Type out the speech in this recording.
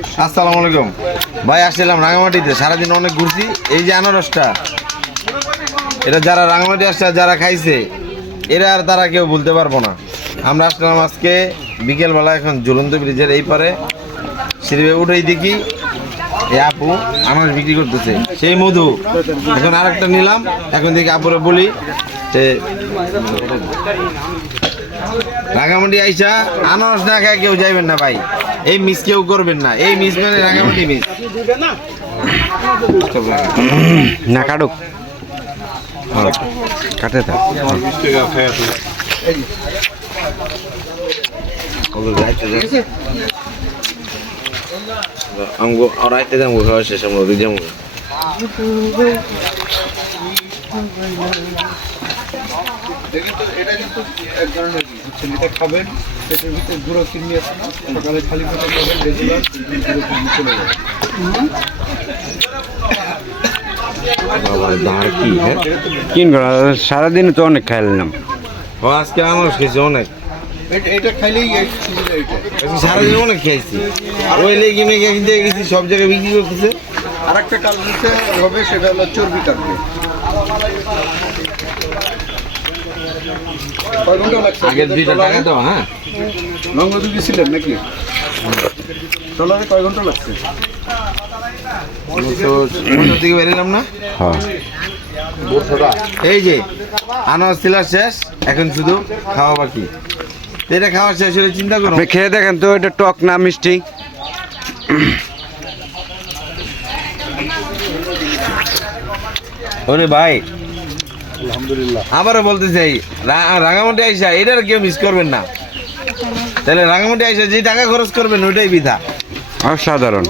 আসসালামু আলাইকুম ভাই, আসছিলাম রাঙামাটিতে, সারাদিন অনেক ঘুরছি। এই যে আনারসটা, এটা যারা রাঙামাটি আসছে, যারা খাইছে, এরা আর তারা কেউ বলতে পারবো না। আমরা আসলাম আজকে বিকেলবেলা, এখন ঝুলন্ত ব্রিজের এই পারে সিঁড়ি উঠেই দেখি এই আপু আনারস বিক্রি করতেছে, সেই মধু। এখন আরেকটা নিলাম, এখন দেখি আপুরে বলি যে রাঙামাটি আইসা আনারস না খায় কেউ যাইবেন না ভাই, এই মিস কেউ করবেন না। এই মিস মানে রাঙামাটি মিস না কাটুক কাটে থাক আমগো আর আইতে দাম গো খাওয়া শেষ, আমরা দিলাম এটা কিন্তু এক ধরনের এটা খাবেন, পেটের ভিতরে গুঁড়ো কিডনি আছে না, সকালে খালি পেটে খাবেন রেগুলার, গুঁড়ো কিডনি চলে যাবে। কিন সারাদিন তো অনেক খাইলাম। আজকে আনারস খেয়েছি অনেক, এটা খাইলেই এইটা সারাদিন অনেক খেয়েছি। ওই লেগে মেঘে কিনতে গেছি, সব জায়গায় বিক্রি করতেছে। আর একটা কাজ হবে, সেটা হলো চর্বি কাটবে। কয় ঘন্টা লাগছে? আগের 2টা টাকা দাও। হ্যাঁ, লঙ্গদুগি ছিলেন নাকি? ট্রলারে কয় ঘন্টা লাগছে? তো কোথার দিকে বেরিলাম না। হ্যাঁ এই যে আনারস ছিলা শেষ, এখন শুধু খাওয়া বাকি। এটা খাওয়া শেষ হলে চিন্তা করো। আপনি খেয়ে দেখেন তো, এটা টক না মিষ্টি? ওরে ভাই, আলহামদুলিল্লাহ। আবারও বলতে চাই, রাঙামাটি আইসা এটার কেউ মিস করবেন না। তাহলে রাঙামাটি আইসা যে টাকা খরচ করবেন ওইটাই বৃথা। অসাধারণ।